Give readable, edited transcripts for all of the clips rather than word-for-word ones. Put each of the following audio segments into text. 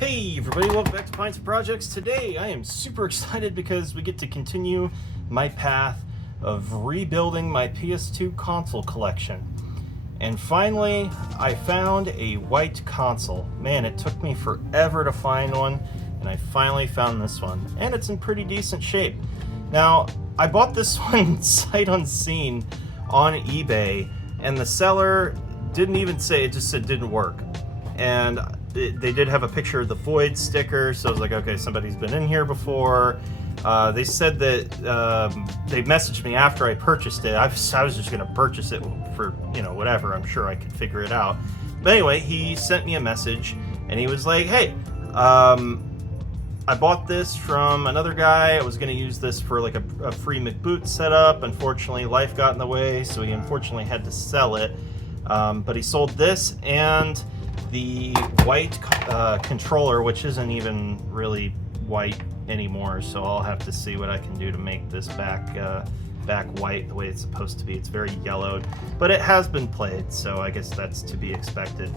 Hey everybody, welcome back to Pints Projects. Today I am super excited because we get to continue my path of rebuilding my PS2 console collection. And finally, I found a white console. Man, it took me forever to find one, and I finally found this one. And it's in pretty decent shape. Now, I bought this one sight unseen on eBay, and the seller didn't even say, it just said didn't work. And they did have a picture of the void sticker, so I was like, okay, somebody's been in here before. They said that they messaged me after I purchased it. I was just going to purchase it for, whatever. I'm sure I could figure it out. But anyway, he sent me a message, and he was like, hey, I bought this from another guy. I was going to use this for like a freemcboot setup. Unfortunately, life got in the way, so he unfortunately had to sell it. But he sold this and the white controller, which isn't even really white anymore, so I'll have to see what I can do to make this back white the way it's supposed to be. It's very yellowed, but it has been played, so I guess that's to be expected.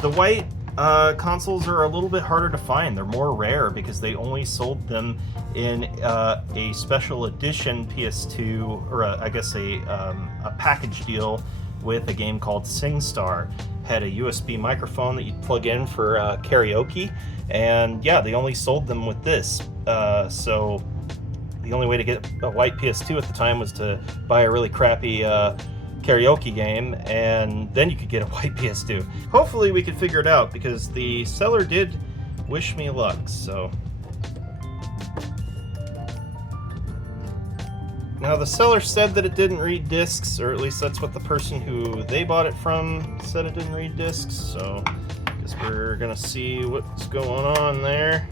The white consoles are a little bit harder to find. They're more rare because they only sold them in a special edition PS2, or I guess a package deal with a game called SingStar. Had a USB microphone that you'd plug in for karaoke, and yeah, they only sold them with this. So the only way to get a white PS2 at the time was to buy a really crappy karaoke game, and then you could get a white PS2. Hopefully we could figure it out, because the seller did wish me luck, so. Now, the seller said that it didn't read discs, or at least that's what the person who they bought it from said it didn't read discs, so I guess we're gonna see what's going on there.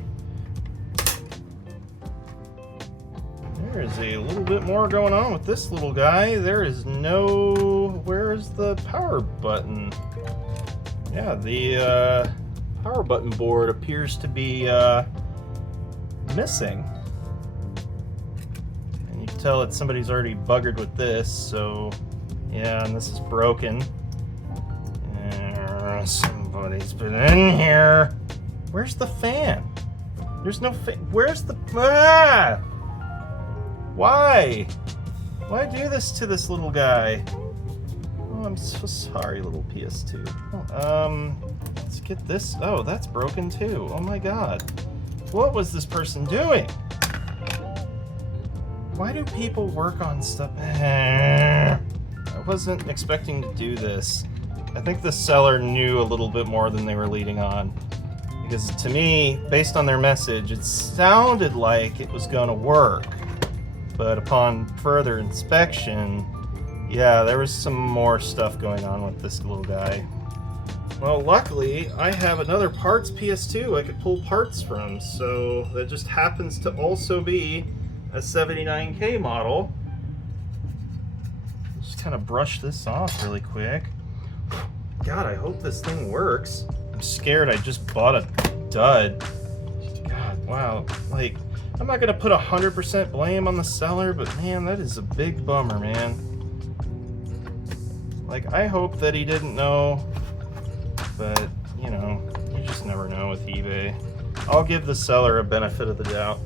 There is a little bit more going on with this little guy. There is no... Where is the power button? Yeah, the power button board appears to be missing. Tell that somebody's already buggered with this, so yeah, and this is broken. Somebody's been in here. Where's the fan? There's no fan. Where's the... Why? Why do this to this little guy? Oh, I'm so sorry, little PS2. Let's get this. Oh, that's broken too. Oh my god. What was this person doing? Why do people work on stuff? I wasn't expecting to do this. I think the seller knew a little bit more than they were leading on. Because to me, based on their message, it sounded like it was going to work. But upon further inspection, yeah, there was some more stuff going on with this little guy. Well, luckily, I have another parts PS2 I could pull parts from, so that just happens to also be a 79K model. Just kind of brush this off really quick. God, I hope this thing works. I'm scared I just bought a dud. God, wow. Like, I'm not gonna put 100% blame on the seller, but man, that is a big bummer, man. Like, I hope that he didn't know, but you just never know with eBay. I'll give the seller a benefit of the doubt.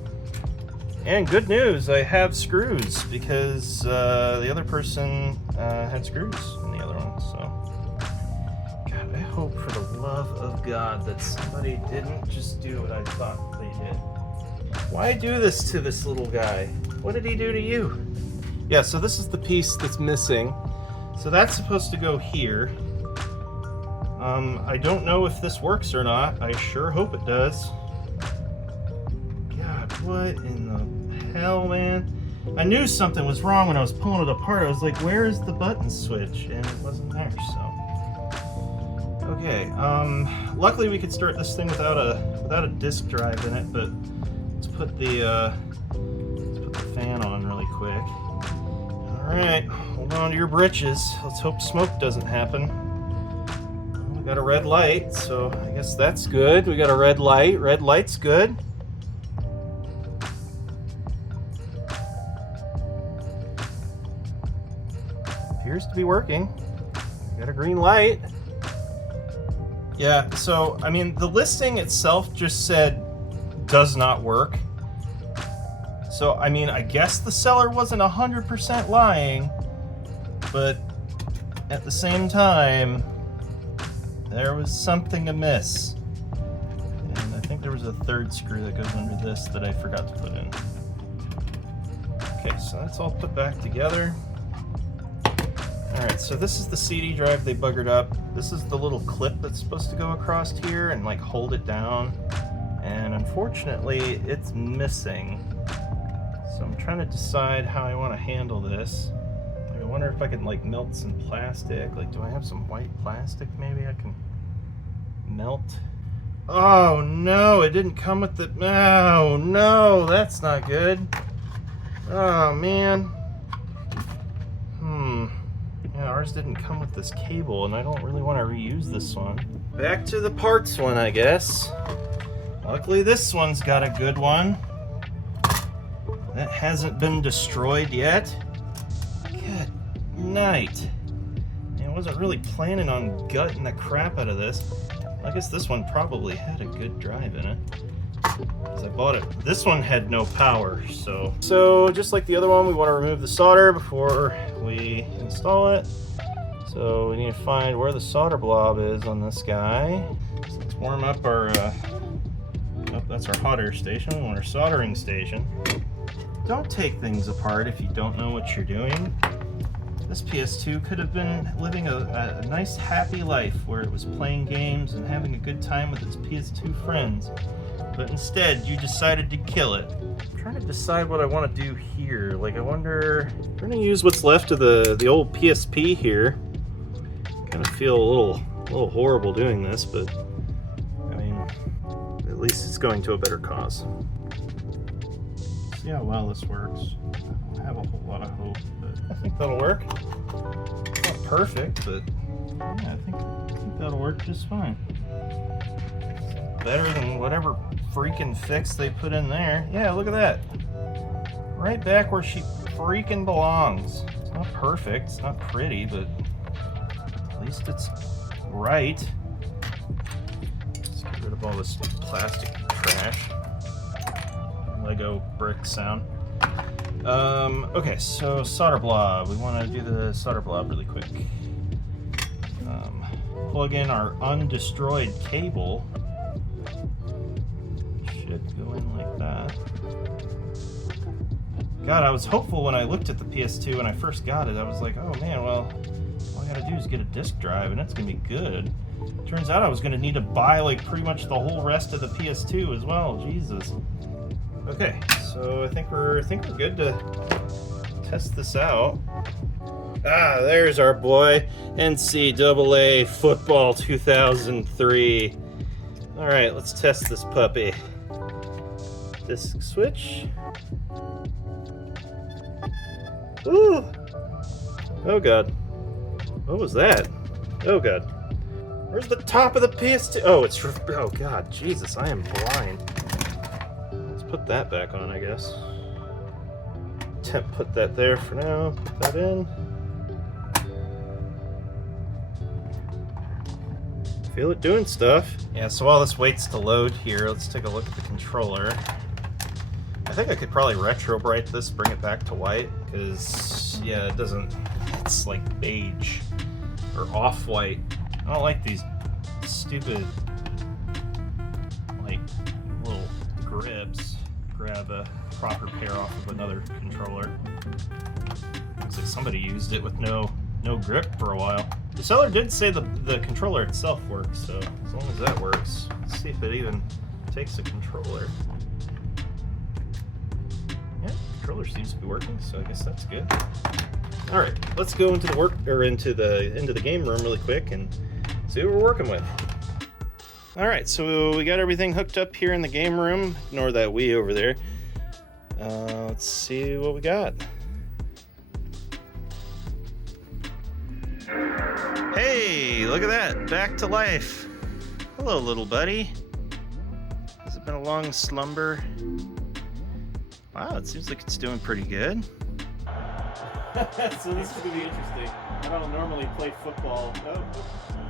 And good news, I have screws, because the other person had screws in the other one, so. God, I hope for the love of God that somebody didn't just do what I thought they did. Why do this to this little guy? What did he do to you? Yeah, so this is the piece that's missing. So that's supposed to go here. I don't know if this works or not. I sure hope it does. What in the hell, man? I knew something was wrong when I was pulling it apart. I was like, where is the button switch? And it wasn't there, so. Okay, luckily we could start this thing without a disk drive in it, but let's put the fan on really quick. Alright, hold on to your britches. Let's hope smoke doesn't happen. We got a red light, so I guess that's good. We got a red light. Red light's good. Appears to be working. Got a green light. Yeah, so, I mean, the listing itself just said, does not work. So, I mean, I guess the seller wasn't 100% lying, but at the same time, there was something amiss. And I think there was a third screw that goes under this that I forgot to put in. Okay, so that's all put back together. Alright, so this is the CD drive they buggered up. This is the little clip that's supposed to go across here and like hold it down. And unfortunately, it's missing. So I'm trying to decide how I want to handle this. Like, I wonder if I can like melt some plastic. Like, do I have some white plastic maybe I can melt? Oh no, it didn't come with the... Oh no, that's not good. Oh man. Yeah, ours didn't come with this cable, and I don't really want to reuse this one. Back to the parts one, I guess. Luckily, this one's got a good one. That hasn't been destroyed yet. Good night. I wasn't really planning on gutting the crap out of this. I guess this one probably had a good drive in it, because I bought it. This one had no power, so just like the other one, we want to remove the solder before we install it. So we need to find where the solder blob is on this guy. So let's warm up our, that's our hot air station. We want our soldering station. Don't take things apart if you don't know what you're doing. This PS2 could have been living a nice happy life where it was playing games and having a good time with its PS2 friends. But instead, you decided to kill it. I'm trying to decide what I want to do here. Like, I wonder... I'm going to use what's left of the old PSP here. Kind of feel a little horrible doing this, but... I mean, at least it's going to a better cause. See how well this works. I don't have a whole lot of hope, but I think that'll work. It's not perfect, but yeah, I think that'll work just fine. Better than whatever freaking fix they put in there. Yeah, look at that. Right back where she freaking belongs. It's not perfect, it's not pretty, but at least it's right. Let's get rid of all this plastic trash. Lego brick sound. Okay, so solder blob. We want to do the solder blob really quick. Plug in our undestroyed cable. Should go in like that. God, I was hopeful when I looked at the PS2 when I first got it. I was like, oh man, well, all I gotta do is get a disk drive and it's gonna be good. Turns out I was gonna need to buy like pretty much the whole rest of the PS2 as well. Jesus. Okay, so I think we're good to test this out. Ah, there's our boy, NCAA Football 2003. All right, let's test this puppy. Disc switch. Ooh. Oh God. What was that? Oh God. Where's the top of the PS2? Oh, it's... Oh God, Jesus, I am blind. Put that back on, I guess. Put that there for now. Put that in. Feel it doing stuff. Yeah, so while this waits to load here, let's take a look at the controller. I think I could probably retro bright this, bring it back to white, because, yeah, it doesn't... It's like beige or off-white. I don't like these stupid, like, little grips. Grab a proper pair off of another controller. Looks like somebody used it with no grip for a while. The seller did say the controller itself works, so as long as that works, let's see if it even takes a controller. Yeah, the controller seems to be working, so I guess that's good. All right, let's go into the into the game room really quick and see what we're working with. All right, so we got everything hooked up here in the game room. Ignore that Wii over there. Let's see what we got. Hey, look at that, back to life. Hello, little buddy. Has it been a long slumber? Wow, it seems like it's doing pretty good. So this is gonna be interesting. I don't normally play football. Oh,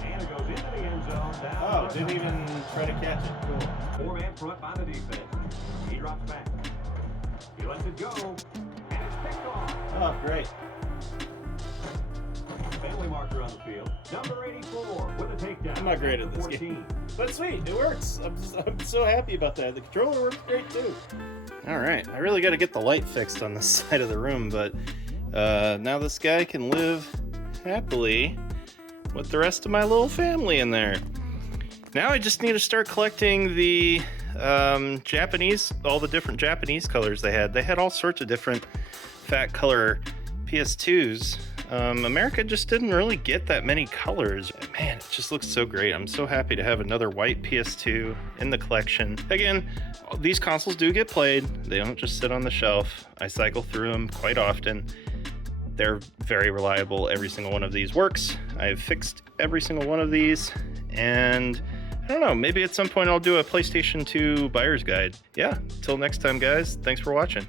man. and it goes into the end zone. Oh, didn't even try to catch it. Cool. Four-man front by the defense. He drops back. He lets it go, and it's picked off. Oh, great. Family marker on the field. Number 84 with a takedown. I'm not great at this 14. game. But sweet, it works. I'm so happy about that. The controller works great too. All right, I really got to get the light fixed on this side of the room, but now this guy can live happily with the rest of my little family in there. Now I just need to start collecting the Japanese, all the different Japanese colors they had. They had all sorts of different fat color PS2s. America just didn't really get that many colors. Man, it just looks so great. I'm so happy to have another white PS2 in the collection. Again, these consoles do get played. They don't just sit on the shelf. I cycle through them quite often. They're very reliable. Every single one of these works. I've fixed every single one of these, and I don't know, maybe at some point I'll do a PlayStation 2 buyer's guide. Yeah, till next time, guys. Thanks for watching.